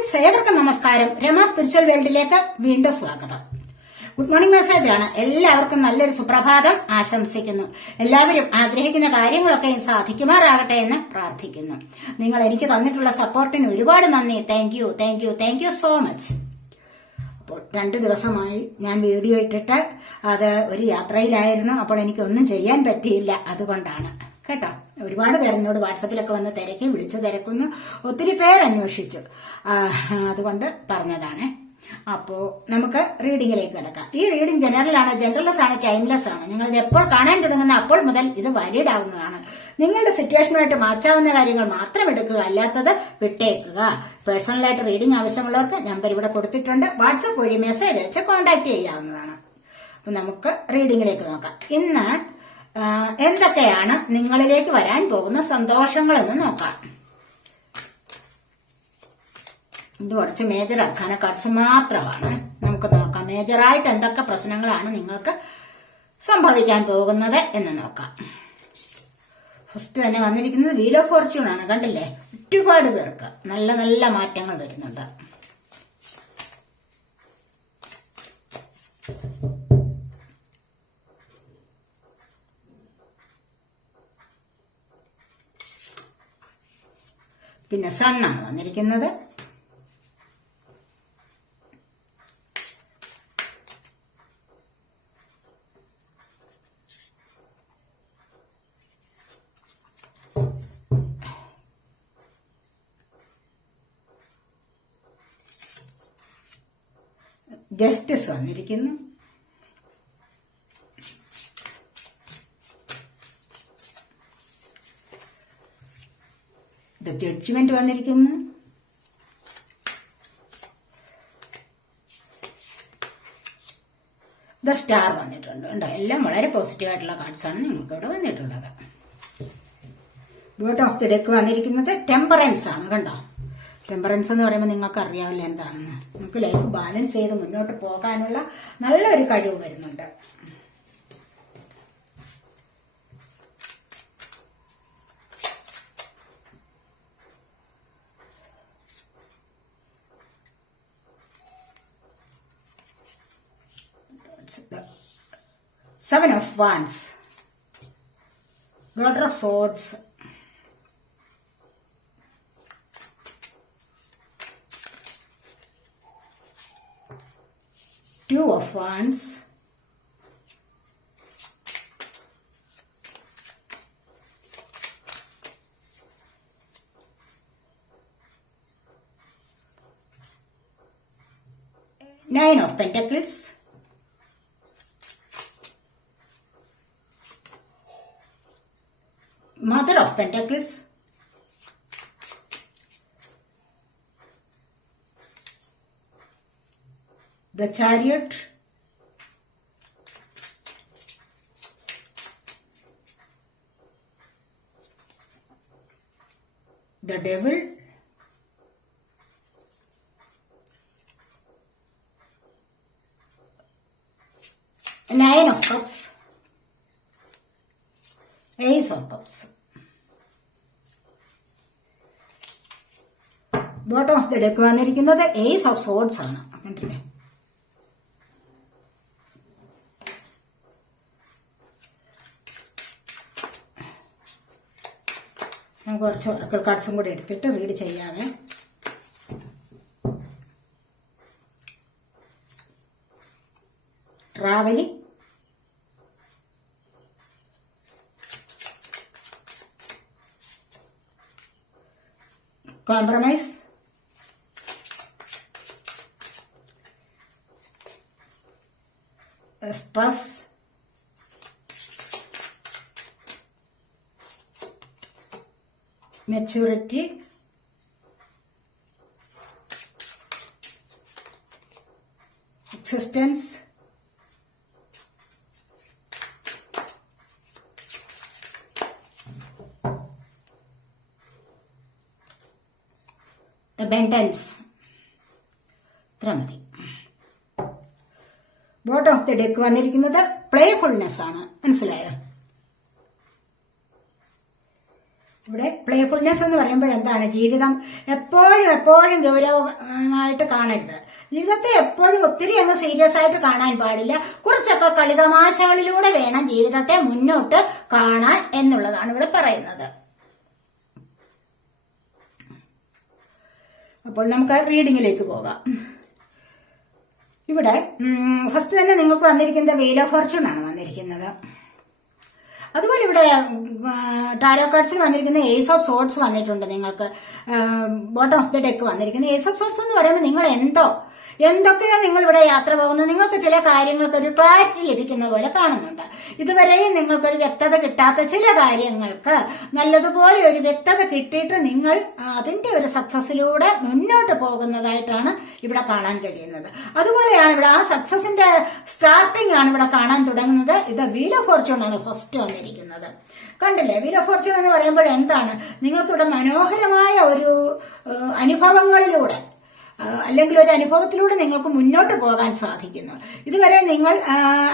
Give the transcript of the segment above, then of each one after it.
Friends ഏവർക്കും നമസ്കാരം. Rama spiritual വേൾഡിലേക്ക് വീണ്ടും സ്വാഗതം. ഗുഡ് മോർണിംഗ് മെസ്സേജ് ആണ്. എല്ലാവർക്കും നല്ലൊരു സുപ്രഭാതം ആശംസിക്കുന്നു. എല്ലാവരും ആഗ്രഹിക്കുന്ന കാര്യങ്ങളൊക്കെയും സാധിക്കുമാറാകട്ടെ എന്ന് പ്രാർത്ഥിക്കുന്നു. നിങ്ങൾ എനിക്ക് തന്നിട്ടുള്ള സപ്പോർട്ടിന് ഒരുപാട് നന്ദി. Thank you thank you thank you so much അപ്പോൾ രണ്ട് ദിവസമായി ഞാൻ വീഡിയോ ഇട്ടിട്ട് അത് ഒരു യാത്രയിലായിരുന്നു. അപ്പോൾ എനിക്കൊന്നും ചെയ്യാൻ പറ്റിയില്ല. അതുകൊണ്ടാണ്. കേട്ടോ? ഒരുപാട് പേർ എന്നോട് വാട്സപ്പിലൊക്കെ വന്ന് തിരക്കി വിളിച്ച് തിരക്കുന്നു. ഒത്തിരി പേര് അന്വേഷിച്ചു. അതുകൊണ്ട് പറഞ്ഞതാണ്. അപ്പോ നമുക്ക് റീഡിങ്ങിലേക്ക് കിടക്കാം. ഈ റീഡിംഗ് ജനറൽ ആണ് ജനറൽലെസ് ആണ് ടൈംലെസ് ആണ് നിങ്ങൾ എപ്പോൾ കാണാൻ തുടങ്ങുന്ന അപ്പോൾ മുതൽ ഇത് വാലിഡ് ആവുന്നതാണ് നിങ്ങളുടെ സിറ്റുവേഷനുമായിട്ട് മാച്ചാവുന്ന കാര്യങ്ങൾ മാത്രം എടുക്കുക അല്ലാത്തത് വിട്ടേക്കുക. പേഴ്സണലായിട്ട് റീഡിംഗ് ആവശ്യമുള്ളവർക്ക് നമ്പർ ഇവിടെ കൊടുത്തിട്ടുണ്ട്. വാട്സപ്പ് വഴി മെസ്സേജ് അയച്ച് കോൺടാക്ട് ചെയ്യാവുന്നതാണ്. അപ്പൊ നമുക്ക് റീഡിങ്ങിലേക്ക് നോക്കാം. ഇന്ന് എന്തൊക്കെയാണ് നിങ്ങളിലേക്ക് വരാൻ പോകുന്ന സന്തോഷങ്ങളെന്ന് നോക്കാം. ഇത് കുറച്ച് മേജർ അർക്കാന കാർഡ്സ് മാത്രമാണ്. നമുക്ക് നോക്കാം. മേജറായിട്ട് എന്തൊക്കെ പ്രശ്നങ്ങളാണ് നിങ്ങൾക്ക് സംഭവിക്കാൻ പോകുന്നത് എന്ന് നോക്കാം. ഫസ്റ്റ് തന്നെ വന്നിരിക്കുന്നത് വീൽ ഓഫ് ഫോർച്യൂൺ ആണ്. കണ്ടില്ലേ? ഒരുപാട് പേർക്ക് നല്ല നല്ല മാറ്റങ്ങൾ വരുന്നുണ്ട്. പിന്നെ സണ്ണാണ് വന്നിരിക്കുന്നത്. ജസ്റ്റിസ് വന്നിരിക്കുന്നു. ദ ജഡ്ജ്മെന്റ് വന്നിരിക്കുന്നു. ദ സ്റ്റാർ വന്നിട്ടുണ്ട്. ഉണ്ടോ എല്ലാം വളരെ പോസിറ്റീവ് ആയിട്ടുള്ള കാർഡ്സ് ആണ് നിങ്ങൾക്ക് ഇവിടെ വന്നിട്ടുള്ളത്. ബോട്ട് ഓഫ് ദി ഡെക്ക് വന്നിരിക്കുന്നത് ടെമ്പറൻസ് ആണ് കണ്ടോ? ടെമ്പറൻസ് എന്ന് പറയുമ്പോൾ നിങ്ങൾക്ക് അറിയാവില്ല എന്താണെന്ന്. നമുക്ക് ലൈഫ് ബാലൻസ് ചെയ്ത് മുന്നോട്ട് പോകാനുള്ള നല്ലൊരു കഴിവ് വരുന്നുണ്ട്. Seven of Wands, Lord of Swords, Two of Wands, Nine of Pentacles, Mother of Pentacles, the Chariot, the Devil, Nine of Cups, Ace of Cups. Bottom of the deck വന്നിരിക്കുന്നത് ace of swords ആണ്. കണ്ടില്ലേ ഞാൻ കുറച്ച് oracle കാർഡ്സും കൂടി എടുത്തിട്ട് read ചെയ്യാമേ travelling compromise stress maturity. Existence. Abundance. Tramadi. Of വന്നിരിക്കുന്നത് playfulness ആണ്. മനസ്സിലായോ? ഇവിടെ പ്ലേഫുൾനെസ് എന്ന് പറയുമ്പോൾ എന്താണ്? ജീവിതം എപ്പോഴും എപ്പോഴും ഗൗരവമായിട്ട് കാണരുത്. ജീവിതത്തെ എപ്പോഴും ഒത്തിരി അങ്ങ് സീരിയസ് ആയിട്ട് കാണാൻ പാടില്ല. കുറച്ചൊക്കെ കളിതമാശകളിലൂടെ വേണം ജീവിതത്തെ മുന്നോട്ട് കാണാൻ എന്നുള്ളതാണ് ഇവിടെ പറയുന്നത്. അപ്പോൾ നമുക്ക് റീഡിങ്ങിലേക്ക് പോകാം. ഇവിടെ ഫസ്റ്റ് തന്നെ നിങ്ങൾക്ക് വന്നിരിക്കുന്നത് വെയിൽ ഓഫ് ഫോർച്യൂൺ ആണ് വന്നിരിക്കുന്നത്. അതുപോലെ ഇവിടെ ടാരോ കാർഡ്സിൽ വന്നിരിക്കുന്ന ഏസ് ഓഫ് സോട്സ് വന്നിട്ടുണ്ട് നിങ്ങൾക്ക്. ബോട്ടം ഓഫ് ദി ഡെക്ക് വന്നിരിക്കുന്ന. ഏസ് ഓഫ് സോട്സ് എന്ന് പറയുമ്പോൾ നിങ്ങൾ എന്തോ എന്തൊക്കെയോ നിങ്ങൾ ഇവിടെ യാത്ര പോകുന്നത്? നിങ്ങൾക്ക് ചില കാര്യങ്ങൾക്ക് ഒരു ക്ലാരിറ്റി ലഭിക്കുന്ന പോലെ കാണുന്നുണ്ട്. ഇതുവരെയും നിങ്ങൾക്കൊരു വ്യക്തത കിട്ടാത്ത ചില കാര്യങ്ങൾക്ക് നല്ലതുപോലെ ഒരു വ്യക്തത കിട്ടിയിട്ട് നിങ്ങൾ അതിന്റെ ഒരു സക്സസിലൂടെ മുന്നോട്ട് പോകുന്നതായിട്ടാണ് ഇവിടെ കാണാൻ കഴിയുന്നത്. അതുപോലെയാണ് ഇവിടെ ആ സക്സസിന്റെ സ്റ്റാർട്ടിംഗ് ആണ് ഇവിടെ കാണാൻ തുടങ്ങുന്നത്. ഇത് വീൽ ഓഫ് ഫോർച്യൂൺ ആണ് ഫസ്റ്റ് വന്നിരിക്കുന്നത്. കണ്ടില്ലേ? വീൽ ഓഫ് ഫോർച്യൂൺ എന്ന് പറയുമ്പോൾ എന്താണ്? നിങ്ങൾക്കിവിടെ മനോഹരമായ ഒരു അനുഭവങ്ങളിലൂടെ അല്ലെങ്കിൽ ഒരു അനുഭവത്തിലൂടെ നിങ്ങൾക്ക് മുന്നോട്ട് പോകാൻ സാധിക്കുന്നു. ഇതുവരെ നിങ്ങൾ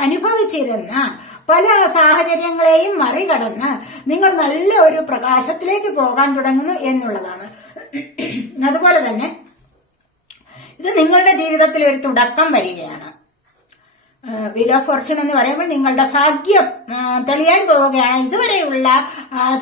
അനുഭവിച്ചിരുന്ന പല സാഹചര്യങ്ങളെയും മറികടന്ന് നിങ്ങൾ നല്ല ഒരു പ്രകാശത്തിലേക്ക് പോകാൻ തുടങ്ങുന്നു എന്നുള്ളതാണ്. അതുപോലെ തന്നെ ഇത് നിങ്ങളുടെ ജീവിതത്തിൽ ഒരു തുടക്കം വരികയാണ്. വീൽ ഓഫ് ഫോർച്യൂൺ എന്ന് പറയുമ്പോൾ നിങ്ങളുടെ ഭാഗ്യം തെളിയാൻ പോവുകയാണ്. ഇതുവരെയുള്ള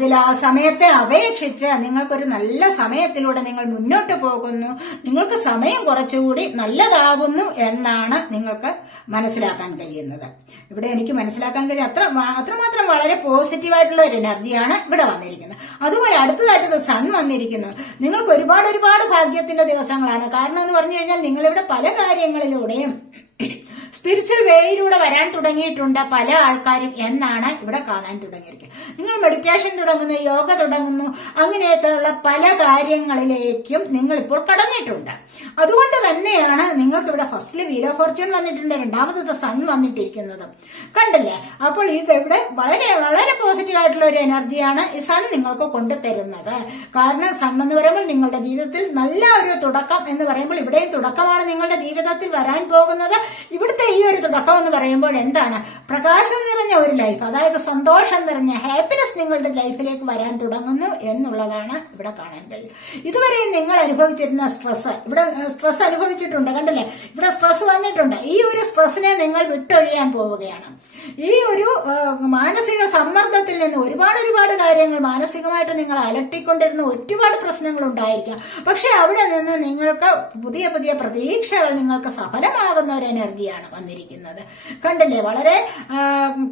ചില സമയത്തെ അപേക്ഷിച്ച് നിങ്ങൾക്കൊരു നല്ല സമയത്തിലൂടെ നിങ്ങൾ മുന്നോട്ട് പോകുന്നു. നിങ്ങൾക്ക് സമയം കുറച്ചുകൂടി നല്ലതാകുന്നു എന്നാണ് നിങ്ങൾക്ക് മനസ്സിലാക്കാൻ കഴിയുന്നത്. ഇവിടെ എനിക്ക് മനസ്സിലാക്കാൻ കഴിയും അത്ര അത്രമാത്രം വളരെ പോസിറ്റീവായിട്ടുള്ള ഒരു എനർജിയാണ് ഇവിടെ വന്നിരിക്കുന്നത്. അതുപോലെ അടുത്തതായിട്ട് സൺ വന്നിരിക്കുന്നത് നിങ്ങൾക്ക് ഒരുപാട് ഒരുപാട് ഭാഗ്യത്തിന്റെ ദിവസങ്ങളാണ്. കാരണം എന്ന് പറഞ്ഞു കഴിഞ്ഞാൽ നിങ്ങളിവിടെ പല കാര്യങ്ങളിലൂടെയും സ്പിരിച്വൽ വേയിലൂടെ വരാൻ തുടങ്ങിയിട്ടുണ്ട് പല ആൾക്കാരും എന്നാണ് ഇവിടെ കാണാൻ തുടങ്ങിയിരിക്കുന്നത്. നിങ്ങൾ മെഡിറ്റേഷൻ തുടങ്ങുന്നു യോഗ തുടങ്ങുന്നു അങ്ങനെയൊക്കെയുള്ള പല കാര്യങ്ങളിലേക്കും നിങ്ങൾ ഇപ്പോൾ കടന്നിട്ടുണ്ട്. അതുകൊണ്ട് തന്നെയാണ് നിങ്ങൾക്ക് ഇവിടെ ഫസ്റ്റിൽ വീൽ ഫോർച്യൂൺ വന്നിട്ടുണ്ട് രണ്ടാമത്തത് സൺ വന്നിട്ടിരിക്കുന്നത്. കണ്ടില്ലേ? അപ്പോൾ ഇത് ഇവിടെ വളരെ വളരെ പോസിറ്റീവ് ആയിട്ടുള്ള ഒരു എനർജിയാണ് ഈ സൺ നിങ്ങൾക്ക് കൊണ്ടുതരുന്നത്. കാരണം സൺ എന്ന് പറയുമ്പോൾ നിങ്ങളുടെ ജീവിതത്തിൽ നല്ല ഒരു തുടക്കം എന്ന് പറയുമ്പോൾ ഇവിടെയും തുടക്കമാണ് നിങ്ങളുടെ ജീവിതത്തിൽ വരാൻ പോകുന്നത്. ഇവിടുത്തെ ഈ ഒരു തുടക്കം എന്ന് പറയുമ്പോൾ എന്താണ് പ്രകാശം നിറഞ്ഞ ഒരു ലൈഫ് അതായത് സന്തോഷം നിറഞ്ഞ ഹാപ്പിനെസ് നിങ്ങളുടെ ലൈഫിലേക്ക് വരാൻ തുടങ്ങുന്നു എന്നുള്ളതാണ് ഇവിടെ കാണാൻ കഴിയും ഇതുവരെയും നിങ്ങൾ അനുഭവിച്ചിരുന്ന സ്ട്രെസ് ഇവിടെ സ്ട്രെസ് അനുഭവിച്ചിട്ടുണ്ട് കണ്ടില്ലേ? ഇവിടെ സ്ട്രെസ് വന്നിട്ടുണ്ട്. ഈ ഒരു സ്ട്രെസ്സിനെ നിങ്ങൾ വിട്ടൊഴിയാൻ പോവുകയാണ്. ഈ ഒരു മാനസിക സമ്മർദ്ദത്തിൽ നിന്ന് ഒരുപാട് ഒരുപാട് കാര്യങ്ങൾ മാനസികമായിട്ട് നിങ്ങൾ അലട്ടിക്കൊണ്ടിരുന്ന ഒരുപാട് പ്രശ്നങ്ങൾ ഉണ്ടായിരിക്കാം. പക്ഷെ അവിടെ നിന്ന് നിങ്ങൾക്ക് പുതിയ പുതിയ പ്രതീക്ഷകൾ നിങ്ങൾക്ക് സഫലമാകുന്ന ഒരു എനർജിയാണ് വന്നിരിക്കുന്നത്. കണ്ടില്ലേ? വളരെ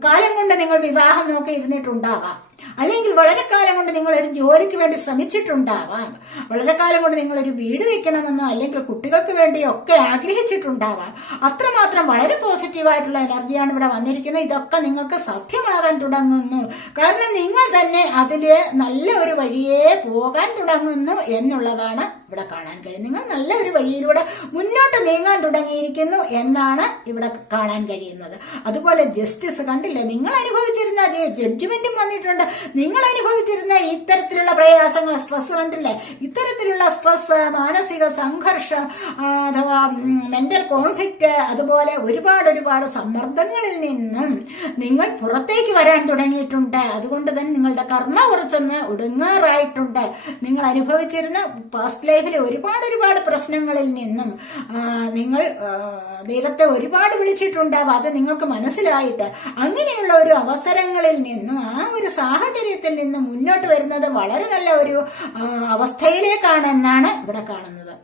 കാലം കൊണ്ട് നിങ്ങൾ വിവാഹം നോക്കി ഇരുന്നിട്ടുണ്ടാവാം. അല്ലെങ്കിൽ വളരെ കാലം കൊണ്ട് നിങ്ങൾ ഒരു ജോലിക്ക് വേണ്ടി ശ്രമിച്ചിട്ടുണ്ടാവാം. വളരെ കാലം കൊണ്ട് നിങ്ങൾ ഒരു വീട് വെക്കണമെന്നോ അല്ലെങ്കിൽ കുട്ടികൾക്ക് വേണ്ടിയോ ഒക്കെ ആഗ്രഹിച്ചിട്ടുണ്ടാവാം. അത്രമാത്രം വളരെ പോസിറ്റീവായിട്ടുള്ള എനർജിയാണ് ഇവിടെ വന്നിരിക്കുന്നത്. ഇതൊക്കെ നിങ്ങൾക്ക് സത്യമാകാൻ തുടങ്ങുന്നു. കാരണം നിങ്ങൾ തന്നെ അതിൽ നല്ല ഒരു വഴിയേ പോകാൻ തുടങ്ങുന്നു എന്നുള്ളതാണ് ഇവിടെ കാണാൻ കഴിയും. നിങ്ങൾ നല്ല ഒരു വഴിയിലൂടെ മുന്നോട്ട് നീങ്ങാൻ തുടങ്ങിയിരിക്കുന്നു എന്നാണ് ഇവിടെ കാണാൻ കഴിയുന്നത്. അതുപോലെ ജസ്റ്റിസ് കണ്ടില്ലേ? നിങ്ങൾ അനുഭവിച്ചിരുന്ന ജഡ്ജ്മെന്റും വന്നിട്ടുണ്ട്. നിങ്ങൾ അനുഭവിച്ചിരുന്ന ഇത്തരത്തിലുള്ള പ്രയാസങ്ങൾ സ്ട്രെസ് കണ്ടില്ലേ? ഇത്തരത്തിലുള്ള സ്ട്രെസ് മാനസിക സംഘർഷം അഥവാ മെന്റൽ കോൺഫ്ലിക്റ്റ് അതുപോലെ ഒരുപാട് ഒരുപാട് സമ്മർദ്ദങ്ങളിൽ നിന്നും നിങ്ങൾ പുറത്തേക്ക് വരാൻ തുടങ്ങിയിട്ടുണ്ട്. അതുകൊണ്ട് തന്നെ നിങ്ങളുടെ കർമ്മ കുറച്ചൊന്ന് ഒടുങ്ങാറായിട്ടുണ്ട്. നിങ്ങൾ അനുഭവിച്ചിരുന്ന പാസ്റ്റ് ലൈഫിലെ ഒരുപാട് ഒരുപാട് പ്രശ്നങ്ങളിൽ നിന്നും നിങ്ങൾ ദൈവത്തെ ഒരുപാട് വിളിച്ചിട്ടുണ്ടാവും. അത് നിങ്ങൾക്ക് മനസ്സിലായിട്ട് അങ്ങനെയുള്ള ഒരു അവസരങ്ങളിൽ നിന്നും ആ ഒരു സാഹചര്യത്തിൽ നിന്നും മുന്നോട്ട് വരുന്നത് വളരെ നല്ല ഒരു അവസ്ഥയിലേക്കാണെന്നാണ് ഇവിടെ കാണുന്നത്.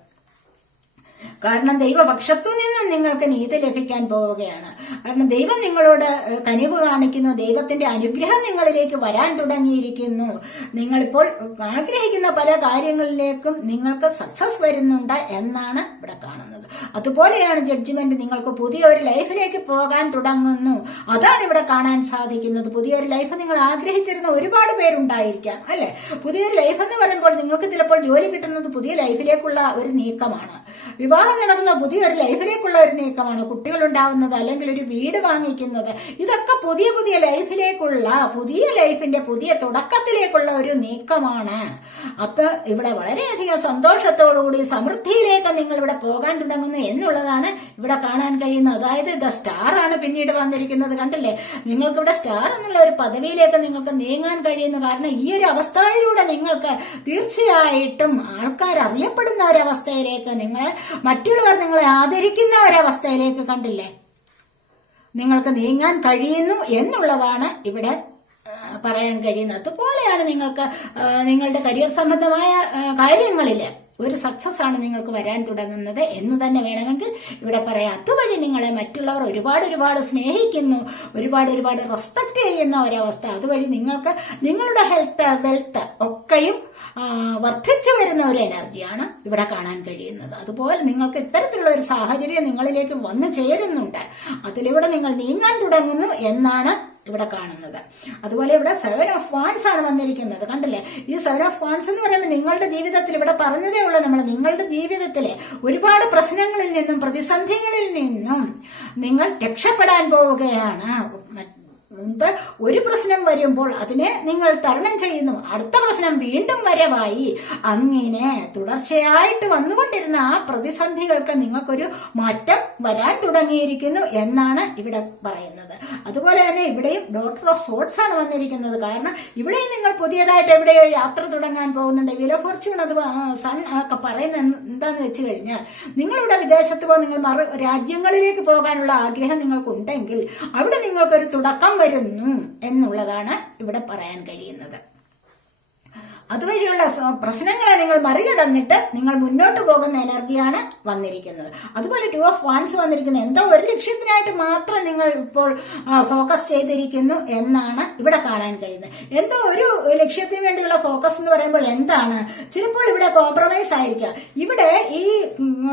കാരണം ദൈവപക്ഷത്തു നിന്നും നിങ്ങൾക്ക് നീതി ലഭിക്കാൻ പോവുകയാണ്. കാരണം ദൈവം നിങ്ങളോട് കനിവ് കാണിക്കുന്നു ദൈവത്തിന്റെ അനുഗ്രഹം നിങ്ങളിലേക്ക് വരാൻ തുടങ്ങിയിരിക്കുന്നു. നിങ്ങളിപ്പോൾ ആഗ്രഹിക്കുന്ന പല കാര്യങ്ങളിലേക്കും നിങ്ങൾക്ക് സക്സസ് വരുന്നുണ്ട് എന്നാണ് ഇവിടെ കാണുന്നത്. അതുപോലെയാണ് ജഡ്ജ്മെന്റ് നിങ്ങൾക്ക് പുതിയൊരു ലൈഫിലേക്ക് പോകാൻ തുടങ്ങുന്നു. അതാണ് ഇവിടെ കാണാൻ സാധിക്കുന്നത്. പുതിയൊരു ലൈഫ് നിങ്ങൾ ആഗ്രഹിച്ചിരുന്ന ഒരുപാട് പേരുണ്ടായിരിക്കാം അല്ലെ? പുതിയൊരു ലൈഫ് എന്ന് പറയുമ്പോൾ നിങ്ങൾക്ക് ചിലപ്പോൾ ജോലി കിട്ടുന്നത് പുതിയ ലൈഫിലേക്കുള്ള ഒരു നീക്കമാണ്. വിവാഹം നടക്കുന്ന പുതിയൊരു ലൈഫിലേക്കുള്ള ഒരു നീക്കമാണ് കുട്ടികൾ ഉണ്ടാവുന്നത് അല്ലെങ്കിൽ ഒരു വീട് വാങ്ങിക്കുന്നത്. ഇതൊക്കെ പുതിയ പുതിയ ലൈഫിലേക്കുള്ള പുതിയ ലൈഫിന്റെ പുതിയ തുടക്കത്തിലേക്കുള്ള ഒരു നീക്കമാണ്. അപ്പൊ ഇവിടെ വളരെയധികം സന്തോഷത്തോടുകൂടി സമൃദ്ധിയിലേക്ക് നിങ്ങൾ ഇവിടെ പോകാൻ തുടങ്ങുന്നു എന്നുള്ളതാണ് ഇവിടെ കാണാൻ കഴിയുന്നത്. അതായത് ദ സ്റ്റാർ ആണ് പിന്നീട് വന്നിരിക്കുന്നത് കണ്ടില്ലേ? നിങ്ങൾക്ക് ഇവിടെ സ്റ്റാർ എന്നുള്ള ഒരു പദവിയിലേക്ക് നിങ്ങൾക്ക് നീങ്ങാൻ കഴിയുന്നു കാരണം ഈ ഒരു അവസ്ഥയിലൂടെ നിങ്ങൾക്ക് തീർച്ചയായിട്ടും ആൾക്കാർ അറിയപ്പെടുന്ന ഒരവസ്ഥയിലേക്ക് നിങ്ങളെ മറ്റുള്ളവർ നിങ്ങളെ ആദരിക്കുന്ന ഒരവസ്ഥയിലേക്ക് കണ്ടില്ലേ? നിങ്ങൾക്ക് നീങ്ങാൻ കഴിയുന്നു എന്നുള്ളതാണ് ഇവിടെ പറയാൻ കഴിയുന്നത്. അതുപോലെയാണ് നിങ്ങൾക്ക് നിങ്ങളുടെ കരിയർ സംബന്ധമായ കാര്യങ്ങളിൽ ഒരു സക്സസ് ആണ് നിങ്ങൾക്ക് വരാൻ തുടങ്ങുന്നത് എന്ന് തന്നെ വേണമെങ്കിൽ ഇവിടെ പറയാം. അതുവഴി നിങ്ങളെ മറ്റുള്ളവർ ഒരുപാട് ഒരുപാട് സ്നേഹിക്കുന്നു ഒരുപാട് ഒരുപാട് റെസ്പെക്ട് ചെയ്യുന്ന ഒരവസ്ഥ. അതുവഴി നിങ്ങൾക്ക് നിങ്ങളുടെ ഹെൽത്ത് വെൽത്ത് ഒക്കെയും വർദ്ധിച്ചു വരുന്ന ഒരു എനർജിയാണ് ഇവിടെ കാണാൻ കഴിയുന്നത്. അതുപോലെ നിങ്ങൾക്ക് ഇത്തരത്തിലുള്ള ഒരു സാഹചര്യം നിങ്ങളിലേക്ക് വന്നു ചേരുന്നുണ്ട്. അതിലൂടെ നിങ്ങൾ നീങ്ങാൻ തുടങ്ങുന്നു എന്നാണ് ഇവിടെ കാണുന്നത്. അതുപോലെ ഇവിടെ സെവൻ ഓഫ് വാൺസ് ആണ് വന്നിരിക്കുന്നത്. കണ്ടില്ലേ? ഈ സെവൻ ഓഫ് വാൺസ് എന്ന് പറയുമ്പോൾ നിങ്ങളുടെ ജീവിതത്തിൽ ഇവിടെ പറഞ്ഞതേ ഉള്ളൂ നമ്മൾ. നിങ്ങളുടെ ജീവിതത്തിലെ ഒരുപാട് പ്രശ്നങ്ങളിൽ നിന്നും പ്രതിസന്ധികളിൽ നിന്നും നിങ്ങൾ രക്ഷപ്പെടാൻ പോവുകയാണ്. മുൻപ് ഒരു പ്രശ്നം വരുമ്പോൾ അതിനെ നിങ്ങൾ തരണം ചെയ്യുന്നു. അടുത്ത പ്രശ്നം വീണ്ടും വരവായി. അങ്ങനെ തുടർച്ചയായിട്ട് വന്നുകൊണ്ടിരുന്ന ആ പ്രതിസന്ധികൾക്ക് നിങ്ങൾക്കൊരു മാറ്റം വരാൻ തുടങ്ങിയിരിക്കുന്നു എന്നാണ് ഇവിടെ പറയുന്നത്. അതുപോലെ തന്നെ ഇവിടെയും ഡോക്ടർ ഓഫ് സോട്സ് ആണ് വന്നിരിക്കുന്നത്. കാരണം ഇവിടെയും നിങ്ങൾ പുതിയതായിട്ട് എവിടെയോ യാത്ര തുടങ്ങാൻ പോകുന്നുണ്ട്. വില ഫോർച്യൂൺ അത് സൺ ഒക്കെ പറയുന്നത് എന്ത് എന്താന്ന് വെച്ച് കഴിഞ്ഞാൽ നിങ്ങളിവിടെ വിദേശത്ത് പോകാൻ നിങ്ങൾ മറു രാജ്യങ്ങളിലേക്ക് പോകാനുള്ള ആഗ്രഹം നിങ്ങൾക്കുണ്ടെങ്കിൽ അവിടെ നിങ്ങൾക്കൊരു തുടക്കം വരുന്നു എന്നുള്ളതാണ് ഇവിടെ പറയാൻ കഴിയുന്നത്. അതുവഴിയുള്ള പ്രശ്നങ്ങളെ നിങ്ങൾ മറികടന്നിട്ട് നിങ്ങൾ മുന്നോട്ട് പോകുന്ന എനർജിയാണ് വന്നിരിക്കുന്നത്. അതുപോലെ ടു ഓഫ് വൺസ് വന്നിരിക്കുന്നത്. എന്തോ ഒരു ലക്ഷ്യത്തിനായിട്ട് മാത്രം നിങ്ങൾ ഇപ്പോൾ ഫോക്കസ് ചെയ്തിരിക്കുന്നു എന്നാണ് ഇവിടെ കാണാൻ കഴിയുന്നത്. എന്തോ ഒരു ലക്ഷ്യത്തിന് വേണ്ടിയുള്ള ഫോക്കസ് എന്ന് പറയുമ്പോൾ എന്താണ്? ചിലപ്പോൾ ഇവിടെ കോംപ്രമൈസ് ആയിരിക്കാം. ഇവിടെ ഈ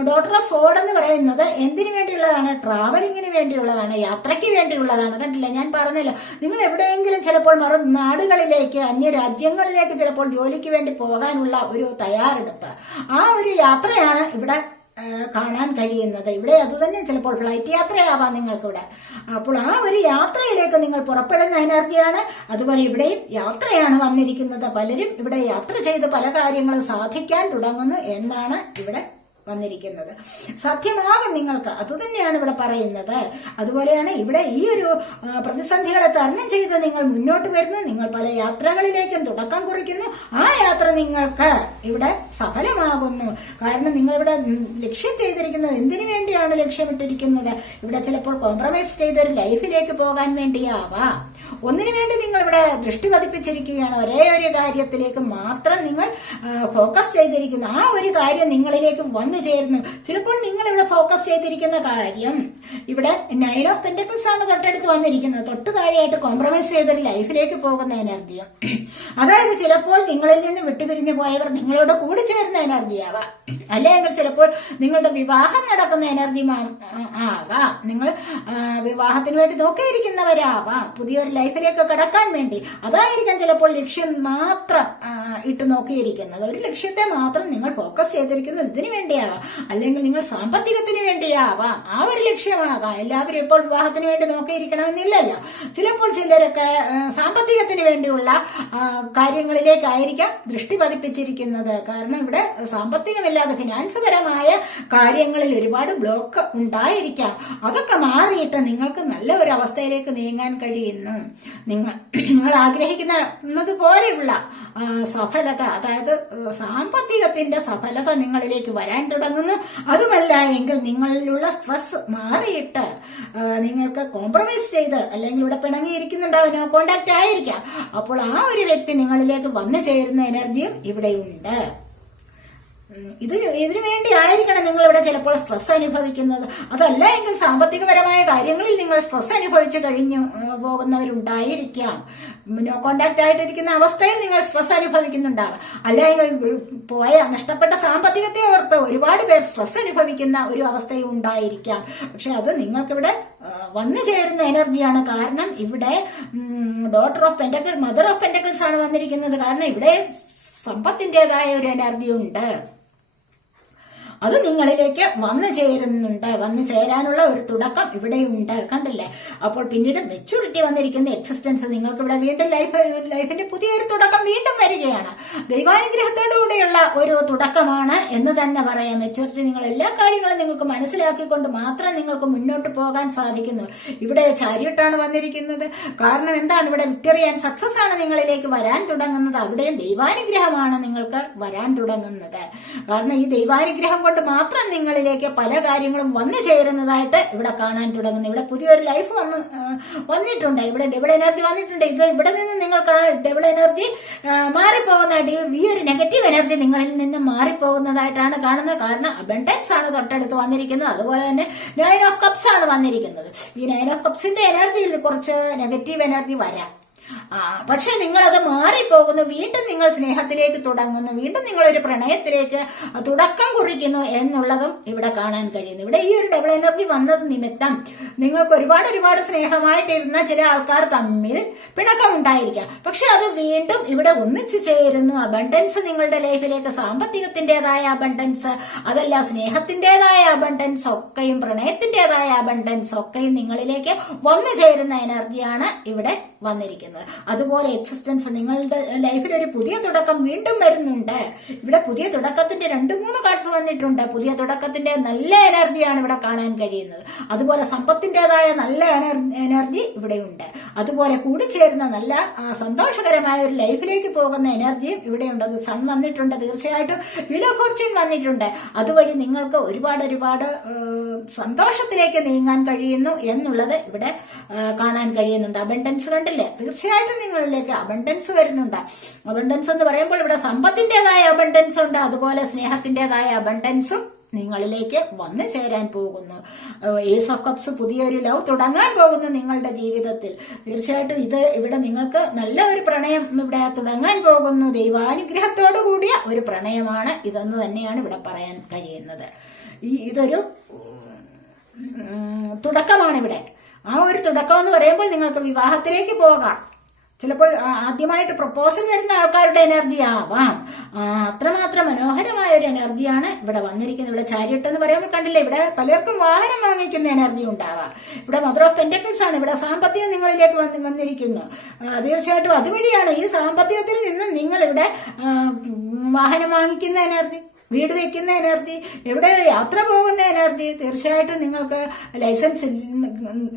ഡോക്ടർ ഓഫ് സോഡ് എന്ന് പറയുന്നത് എന്തിനു വേണ്ടിയുള്ളതാണ്? ട്രാവലിങ്ങിന് വേണ്ടിയുള്ളതാണ് യാത്രയ്ക്ക് വേണ്ടിയുള്ളതാണ്. കണ്ടില്ല? ഞാൻ പറഞ്ഞല്ലോ നിങ്ങൾ എവിടെയെങ്കിലും ചിലപ്പോൾ മറു നാടുകളിലേക്ക് അന്യ രാജ്യങ്ങളിലേക്ക് ചിലപ്പോൾ ജോലിക്ക് വേണ്ടി പോകാനുള്ള ഒരു തയ്യാറെടുപ്പ്. ആ ഒരു യാത്രയാണ് ഇവിടെ കാണാൻ കഴിയുന്നത്. ഇവിടെ അതുതന്നെ ചിലപ്പോൾ ഫ്ലൈറ്റ് യാത്രയാവാം നിങ്ങൾക്കിവിടെ. അപ്പോൾ ആ ഒരു യാത്രയിലേക്ക് നിങ്ങൾ പുറപ്പെടുന്ന എനർജിയാണ്. അതുപോലെ ഇവിടെയും യാത്രയാണ് വന്നിരിക്കുന്നത്. പലരും ഇവിടെ യാത്ര ചെയ്ത് പല കാര്യങ്ങളും സാധിക്കാൻ തുടങ്ങുന്നു എന്നാണ് ഇവിടെ വന്നിരിക്കുന്നത്. സത്യമാകും നിങ്ങൾക്ക്. അതുതന്നെയാണ് ഇവിടെ പറയുന്നത്. അതുപോലെയാണ് ഇവിടെ ഈ ഒരു പ്രതിസന്ധികളെ തരണം ചെയ്ത് നിങ്ങൾ മുന്നോട്ട് വരുന്നു. നിങ്ങൾ പല യാത്രകളിലേക്കും തുടക്കം കുറിക്കുന്നു. ആ യാത്ര നിങ്ങൾക്ക് ഇവിടെ സഫലമാകുന്നു. കാരണം നിങ്ങൾ ഇവിടെ ലക്ഷ്യം ചെയ്തിരിക്കുന്നത് എന്തിനു വേണ്ടിയാണ് ലക്ഷ്യമിട്ടിരിക്കുന്നത്? ഇവിടെ ചിലപ്പോൾ കോംപ്രമൈസ് ചെയ്ത ഒരു ലൈഫിലേക്ക് പോകാൻ വേണ്ടിയാവാം. ഒന്നിനു വേണ്ടി നിങ്ങൾ ഇവിടെ ദൃഷ്ടി പതിപ്പിച്ചിരിക്കുകയാണ്. ഒരേ ഒരു കാര്യത്തിലേക്ക് മാത്രം നിങ്ങൾ ഫോക്കസ് ചെയ്തിരിക്കുന്നു. ആ ഒരു കാര്യം നിങ്ങളിലേക്ക് വന്നു ചേരുന്നു. ചിലപ്പോൾ നിങ്ങൾ ഇവിടെ ഫോക്കസ് ചെയ്തിരിക്കുന്ന കാര്യം ഇവിടെ നൈൻ ഓഫ് പെന്റക്കിൾസ് ആണ് തൊട്ടടുത്ത് വന്നിരിക്കുന്നത്. തൊട്ട് താഴെയായിട്ട് കോംപ്രമൈസ് ചെയ്തൊരു ലൈഫിലേക്ക് പോകുന്ന എനർജിയും അതായത് ചിലപ്പോൾ നിങ്ങളിൽ നിന്ന് വിട്ടുപിരിഞ്ഞു പോയവർ നിങ്ങളോട് കൂടി ചേരുന്ന എനർജി അല്ലെങ്കിൽ ചിലപ്പോൾ നിങ്ങളുടെ വിവാഹം നടക്കുന്ന എനർജി ആവാം. നിങ്ങൾ വിവാഹത്തിന് വേണ്ടി നോക്കിയിരിക്കുന്നവരാവാം. പുതിയൊരു ലൈഫിലേക്ക് കടക്കാൻ വേണ്ടി. അതായിരിക്കാം ചിലപ്പോൾ ലക്ഷ്യം മാത്രം ഇട്ട് നോക്കിയിരിക്കുന്നത്. ഒരു ലക്ഷ്യത്തെ മാത്രം നിങ്ങൾ ഫോക്കസ് ചെയ്തിരിക്കുന്നത് ഇതിനു വേണ്ടിയാവാം. അല്ലെങ്കിൽ നിങ്ങൾ സാമ്പത്തികത്തിന് വേണ്ടിയാവാം. ആ ഒരു ലക്ഷ്യമാകാം എല്ലാവരും ഇപ്പോൾ വിവാഹത്തിന് വേണ്ടി നോക്കിയിരിക്കണമെന്നില്ലല്ലോ. ചിലപ്പോൾ ചിലരൊക്കെ സാമ്പത്തികത്തിന് വേണ്ടിയുള്ള കാര്യങ്ങളിലേക്കായിരിക്കാം ദൃഷ്ടി പതിപ്പിച്ചിരിക്കുന്നത്. കാരണം ഇവിടെ സാമ്പത്തികമില്ലാതെ ഫിനാൻസ് പരമായ കാര്യങ്ങളിൽ ഒരുപാട് ബ്ലോക്ക് ഉണ്ടായിരിക്കാം. അതൊക്കെ മാറിയിട്ട് നിങ്ങൾക്ക് നല്ല ഒരു അവസ്ഥയിലേക്ക് നീങ്ങാൻ കഴിയുന്നു. നിങ്ങൾ നിങ്ങൾ ആഗ്രഹിക്കുന്നത് പോലെയുള്ള സഫലത അതായത് സാമ്പത്തികത്തിന്റെ സഫലത നിങ്ങളിലേക്ക് വരാൻ തുടങ്ങുന്നു. അതുമല്ല എങ്കിൽ നിങ്ങളിലുള്ള സ്ട്രെസ് മാറിയിട്ട് നിങ്ങൾക്ക് കോംപ്രമൈസ് ചെയ്ത് അല്ലെങ്കിൽ ഇവിടെ പിണങ്ങിയിരിക്കുന്നുണ്ടാവും കോണ്ടാക്ട് ആയിരിക്കാം. അപ്പോൾ ആ ഒരു വ്യക്തി നിങ്ങളിലേക്ക് വന്നു ചേരുന്ന എനർജിയും ഇവിടെയുണ്ട്. ഉം, ഇതിന് വേണ്ടി ആയിരിക്കണം നിങ്ങൾ ഇവിടെ ചിലപ്പോൾ സ്ട്രെസ് അനുഭവിക്കുന്നത്. അതല്ല എങ്കിൽ സാമ്പത്തികപരമായ കാര്യങ്ങളിൽ നിങ്ങൾ സ്ട്രെസ് അനുഭവിച്ചു കഴിഞ്ഞു പോകുന്നവരുണ്ടായിരിക്കാം. നോ കോണ്ടാക്ട് ആയിട്ടിരിക്കുന്ന അവസ്ഥയിൽ നിങ്ങൾ സ്ട്രെസ് അനുഭവിക്കുന്നുണ്ടാവാം. അല്ലെങ്കിൽ പോയ നഷ്ടപ്പെട്ട സാമ്പത്തികത്തെ ഓർത്ത് ഒരുപാട് പേർ സ്ട്രെസ് അനുഭവിക്കുന്ന ഒരു അവസ്ഥയും ഉണ്ടായിരിക്കാം. പക്ഷെ അത് നിങ്ങൾക്കിവിടെ വന്നു ചേരുന്ന എനർജിയാണ് കാരണം ഇവിടെ daughter of pentacle mother of pentacles ആണ് വന്നിരിക്കുന്നത്. കാരണം ഇവിടെ സമ്പത്തിന്റെതായ ഒരു എനർജി ഉണ്ട്. അത് നിങ്ങളിലേക്ക് വന്നു ചേരുന്നുണ്ട്. വന്നു ചേരാനുള്ള ഒരു തുടക്കം ഇവിടെയുണ്ട്. കണ്ടില്ലേ? അപ്പോൾ പിന്നീട് മെച്ചൂരിറ്റി വന്നിരിക്കുന്ന എക്സിസ്റ്റൻസ് നിങ്ങൾക്ക് ഇവിടെ വീണ്ടും ലൈഫ് ലൈഫിന്റെ പുതിയൊരു തുടക്കം വീണ്ടും വരികയാണ് ദൈവാനുഗ്രഹത്തോടുകൂടിയുള്ള ഒരു തുടക്കമാണ് എന്ന് തന്നെ പറയാം. മെച്ചൂരിറ്റി നിങ്ങൾ എല്ലാ കാര്യങ്ങളും നിങ്ങൾക്ക് മനസ്സിലാക്കിക്കൊണ്ട് മാത്രം നിങ്ങൾക്ക് മുന്നോട്ട് പോകാൻ സാധിക്കുന്നു. ഇവിടെ ചാരിയിട്ടാണ് വന്നിരിക്കുന്നത്. കാരണം എന്താണ്? ഇവിടെ വിക്ടറി ആൻഡ് സക്സസ് ആണ് നിങ്ങളിലേക്ക് വരാൻ തുടങ്ങുന്നത്. അവിടെയും ദൈവാനുഗ്രഹമാണ് നിങ്ങൾക്ക് വരാൻ തുടങ്ങുന്നത്. കാരണം ഈ ദൈവാനുഗ്രഹം കൊണ്ട് മാത്രം നിങ്ങളിലേക്ക് പല കാര്യങ്ങളും വന്നു ചേരുന്നതായിട്ട് ഇവിടെ കാണാൻ തുടങ്ങുന്നു. ഇവിടെ പുതിയൊരു ലൈഫ് വന്ന് വന്നിട്ടുണ്ട്. ഇവിടെ ഡബിൾ എനർജി വന്നിട്ടുണ്ട്. ഇത് ഇവിടെ നിന്ന് നിങ്ങൾക്ക് ആ ഡബിൾ എനർജി മാറിപ്പോകുന്ന ഡി- ഈ ഒരു നെഗറ്റീവ് എനർജി നിങ്ങളിൽ നിന്ന് മാറിപ്പോകുന്നതായിട്ടാണ് കാണുന്നത്. കാരണം അബണ്ടൻസ് ആണ് തൊട്ടടുത്ത് വന്നിരിക്കുന്നത്. അതുപോലെ തന്നെ നയൻ ഓഫ് കപ്സ് ആണ് വന്നിരിക്കുന്നത്. ഈ നയൻ ഓഫ് കപ്സിന്റെ എനർജിയിൽ കുറച്ച് നെഗറ്റീവ് എനർജി വരാം. പക്ഷെ നിങ്ങൾ അത് മാറിപ്പോകുന്നു. വീണ്ടും നിങ്ങൾ സ്നേഹത്തിലേക്ക് തുടങ്ങുന്നു. വീണ്ടും നിങ്ങൾ ഒരു പ്രണയത്തിലേക്ക് തുടക്കം കുറിക്കുന്നു എന്നുള്ളതും ഇവിടെ കാണാൻ കഴിയുന്നു. ഇവിടെ ഈ ഒരു ഡബിൾ എനർജി വന്നത് നിമിത്തം നിങ്ങൾക്ക് ഒരുപാട് ഒരുപാട് സ്നേഹമായിട്ടിരുന്ന ചില ആൾക്കാർ തമ്മിൽ പിണക്കം ഉണ്ടായിരിക്കാം. പക്ഷെ അത് വീണ്ടും ഇവിടെ ഒന്നിച്ചു ചേരുന്നു. അബണ്ടൻസ് നിങ്ങളുടെ ലൈഫിലേക്ക് സാമ്പത്തികത്തിന്റേതായ അബണ്ടൻസ് അതല്ല സ്നേഹത്തിന്റേതായ അബണ്ടൻസ് ഒക്കെയും പ്രണയത്തിന്റേതായ അബണ്ടൻസ് ഒക്കെയും നിങ്ങളിലേക്ക് വന്നു ചേരുന്ന എനർജിയാണ് ഇവിടെ വന്നിരിക്കുന്നത്. അതുപോലെ എക്സിസ്റ്റൻസ് നിങ്ങളുടെ ലൈഫിൽ ഒരു പുതിയ തുടക്കം വീണ്ടും വരുന്നുണ്ട്. ഇവിടെ പുതിയ തുടക്കത്തിന്റെ രണ്ട് മൂന്ന് കാർഡ്സ് വന്നിട്ടുണ്ട്. പുതിയ തുടക്കത്തിന്റെ നല്ല എനർജിയാണ് ഇവിടെ കാണാൻ കഴിയുന്നത്. അതുപോലെ സമ്പത്തിന്റെതായ നല്ല എനർജി ഇവിടെയുണ്ട്. അതുപോലെ കൂടിച്ചേരുന്ന നല്ല സന്തോഷകരമായ ഒരു ലൈഫിലേക്ക് പോകുന്ന എനർജിയും ഇവിടെയുണ്ട്. അത് സൺ വന്നിട്ടുണ്ട്. തീർച്ചയായിട്ടും വിലോ ഫോർച്യൂൺ വന്നിട്ടുണ്ട്. അതുവഴി നിങ്ങൾക്ക് ഒരുപാട് ഒരുപാട് സന്തോഷത്തിലേക്ക് നീങ്ങാൻ കഴിയുന്നു എന്നുള്ളത് ഇവിടെ കാണാൻ കഴിയുന്നുണ്ട്. അബണ്ടൻസ് കണ്ടില്ലേ? തീർച്ചയായിട്ടും നിങ്ങളിലേക്ക് അബണ്ടൻസ് വരുന്നുണ്ട്. അബണ്ടൻസ് എന്ന് പറയുമ്പോൾ ഇവിടെ സമ്പത്തിന്റെതായ അബണ്ടൻസ് ഉണ്ട്. അതുപോലെ സ്നേഹത്തിന്റെതായ അബണ്ടൻസും നിങ്ങളിലേക്ക് വന്നു ചേരാൻ പോകുന്നു. ഏസ് ഓഫ് കപ്സ് പുതിയൊരു ലവ് തുടങ്ങാൻ പോകുന്നു നിങ്ങളുടെ ജീവിതത്തിൽ. തീർച്ചയായിട്ടും ഇത് ഇവിടെ നിങ്ങൾക്ക് നല്ല ഒരു പ്രണയം ഇവിടെ തുടങ്ങാൻ പോകുന്നു. ദൈവാനുഗ്രഹത്തോടു കൂടിയ ഒരു പ്രണയമാണ് ഇതെന്ന് തന്നെയാണ് ഇവിടെ പറയാൻ കഴിയുന്നത്. ഈ ഇതൊരു തുടക്കമാണിവിടെ. ആ ഒരു തുടക്കം എന്ന് പറയുമ്പോൾ നിങ്ങൾക്ക് വിവാഹത്തിലേക്ക് പോകാം. ചിലപ്പോൾ ആദ്യമായിട്ട് പ്രപ്പോസൽ വരുന്ന ആൾക്കാരുടെ എനർജി ആവാം. അത്രമാത്രം മനോഹരമായ ഒരു എനർജിയാണ് ഇവിടെ വന്നിരിക്കുന്നത്. ഇവിടെ ചാരിട്ട് എന്ന് പറയുമ്പോൾ കണ്ടില്ലേ ഇവിടെ പലർക്കും വാഹനം വാങ്ങിക്കുന്ന എനർജി ഉണ്ടാവാം. ഇവിടെ മദർ ഓഫ് പെൻഡക്കിൾസ് ആണ്. ഇവിടെ സാമ്പത്തികം നിങ്ങളിലേക്ക് വന്ന് വന്നിരിക്കുന്നു. തീർച്ചയായിട്ടും അതുവഴിയാണ് ഈ സാമ്പത്തികത്തിൽ നിന്ന് നിങ്ങൾ ഇവിടെ വാഹനം വാങ്ങിക്കുന്ന എനർജി വീട് വെക്കുന്ന എനർജി എവിടെ യാത്ര പോകുന്ന എനർജി തീർച്ചയായിട്ടും നിങ്ങൾക്ക് ലൈസൻസ്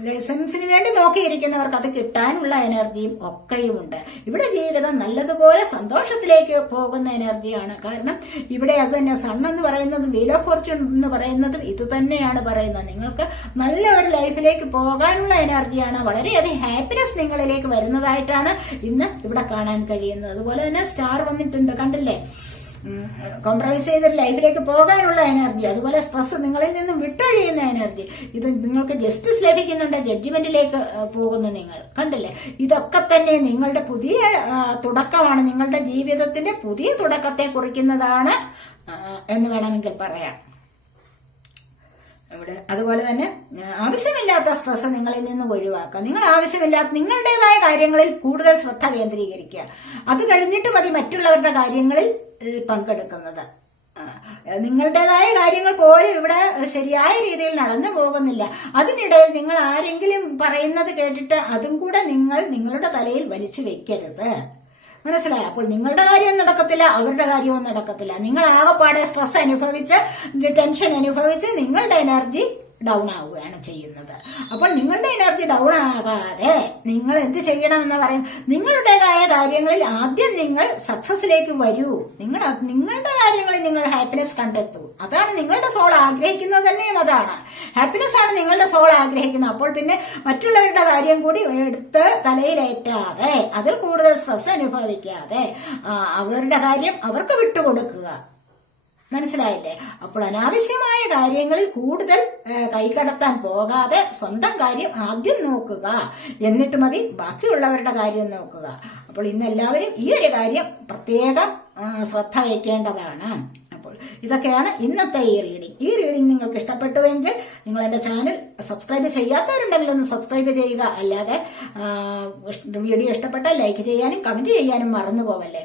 ലൈസൻസിന് വേണ്ടി നോക്കിയിരിക്കുന്നവർക്ക് അത് കിട്ടാനുള്ള എനർജിയും ഒക്കെയും ഉണ്ട്. ഇവിടെ ജീവിതം നല്ലതുപോലെ സന്തോഷത്തിലേക്ക് പോകുന്ന എനർജിയാണ് കാരണം ഇവിടെ അത് തന്നെ സൺ എന്ന് പറയുന്നത് ഓഫ് ഫോർച്യൂൺ എന്ന് പറയുന്നതും ഇത് തന്നെയാണ് പറയുന്നത്. നിങ്ങൾക്ക് നല്ല ഒരു ലൈഫിലേക്ക് പോകാനുള്ള എനർജിയാണ് വളരെയധികം ഹാപ്പിനെസ് നിങ്ങളിലേക്ക് വരുന്നതായിട്ടാണ് ഇന്ന് ഇവിടെ കാണാൻ കഴിയുന്നത്. അതുപോലെ തന്നെ സ്റ്റാർ വന്നിട്ടുണ്ട് കണ്ടില്ലേ? കോംപ്രമൈസ് ചെയ്തൊരു ലൈഫിലേക്ക് പോകാനുള്ള എനർജി അതുപോലെ സ്ട്രെസ് നിങ്ങളിൽ നിന്നും വിട്ടൊഴിയുന്ന എനർജി ഇത് നിങ്ങൾക്ക് ജസ്റ്റിസ് ലഭിക്കുന്നുണ്ട് ജഡ്ജ്മെന്റിലേക്ക് പോകുന്നു നിങ്ങൾ. കണ്ടില്ലേ? ഇതൊക്കെ തന്നെ നിങ്ങളുടെ പുതിയ തുടക്കമാണ്. നിങ്ങളുടെ ജീവിതത്തിന്റെ പുതിയ തുടക്കത്തെ കുറിക്കുന്നതാണ് എന്ന് വേണമെങ്കിൽ പറയാം. ഇവിടെ അതുപോലെ തന്നെ ആവശ്യമില്ലാത്ത സ്ട്രെസ് നിങ്ങളിൽ നിന്ന് ഒഴിവാക്കുക. നിങ്ങൾ ആവശ്യമില്ലാത്ത നിങ്ങളുടേതായ കാര്യങ്ങളിൽ കൂടുതൽ ശ്രദ്ധ കേന്ദ്രീകരിക്കുക. അത് കഴിഞ്ഞിട്ട് മതി മറ്റുള്ളവരുടെ കാര്യങ്ങളിൽ പങ്കെടുക്കുന്നത്. നിങ്ങളുടേതായ കാര്യങ്ങൾ പോലും ഇവിടെ ശരിയായ രീതിയിൽ നടന്നു പോകുന്നില്ല. അതിനിടയിൽ നിങ്ങൾ ആരെങ്കിലും പറയുന്നത് കേട്ടിട്ട് അതും കൂടെ നിങ്ങൾ നിങ്ങളുടെ തലയിൽ വലിച്ചു വെക്കരുത്. മനസ്സിലായോ? അപ്പോൾ നിങ്ങളുടെ കാര്യവും നടക്കത്തില്ല അവരുടെ കാര്യവും നടക്കത്തില്ല. നിങ്ങൾ ആകെപ്പാടെ സ്ട്രെസ് അനുഭവിച്ച് ടെൻഷൻ അനുഭവിച്ച് നിങ്ങളുടെ എനർജി ഡൗൺ ആവുകയാണ് ചെയ്യുന്നത്. അപ്പോൾ നിങ്ങളുടെ എനർജി ഡൗൺ ആകാതെ നിങ്ങൾ എന്ത് ചെയ്യണം എന്ന് പറയുന്നത് നിങ്ങളുടേതായ കാര്യങ്ങളിൽ ആദ്യം നിങ്ങൾ സക്സസിലേക്ക് വരൂ. നിങ്ങൾ നിങ്ങളുടെ കാര്യങ്ങളിൽ നിങ്ങൾ ഹാപ്പിനെസ് കണ്ടെത്തൂ. അതാണ് നിങ്ങളുടെ സോൾ ആഗ്രഹിക്കുന്നത് തന്നെയും അതാണ്. ഹാപ്പിനെസ് ആണ് നിങ്ങളുടെ സോൾ ആഗ്രഹിക്കുന്നത്. അപ്പോൾ പിന്നെ മറ്റുള്ളവരുടെ കാര്യം കൂടി എടുത്ത് തലയിലേറ്റാതെ അതിൽ കൂടുതൽ സ്ട്രെസ് അനുഭവിക്കാതെ അവരുടെ കാര്യം അവർക്ക് വിട്ടുകൊടുക്കുക. മനസ്സിലായില്ലേ? അപ്പോൾ അനാവശ്യമായ കാര്യങ്ങളിൽ കൂടുതൽ കൈകടത്താൻ പോകാതെ സ്വന്തം കാര്യം ആദ്യം നോക്കുക. എന്നിട്ട് മതി ബാക്കിയുള്ളവരുടെ കാര്യം നോക്കുക. അപ്പോൾ ഇന്ന് എല്ലാവരും ഈ ഒരു കാര്യം പ്രത്യേകം ശ്രദ്ധ വയ്ക്കേണ്ടതാണ്. അപ്പോൾ ഇതൊക്കെയാണ് ഇന്നത്തെ ഈ റീഡിംഗ് ഈ റീഡിംഗ് നിങ്ങൾക്ക് ഇഷ്ടപ്പെട്ടുവെങ്കിൽ നിങ്ങൾ എന്റെ ചാനൽ സബ്സ്ക്രൈബ് ചെയ്യാത്തവരുണ്ടെങ്കിൽ ഒന്ന് സബ്സ്ക്രൈബ് ചെയ്യുക. അല്ലാതെ വീഡിയോ ഇഷ്ടപ്പെട്ടാൽ ലൈക്ക് ചെയ്യാനും കമന്റ് ചെയ്യാനും മറന്നു പോവല്ലേ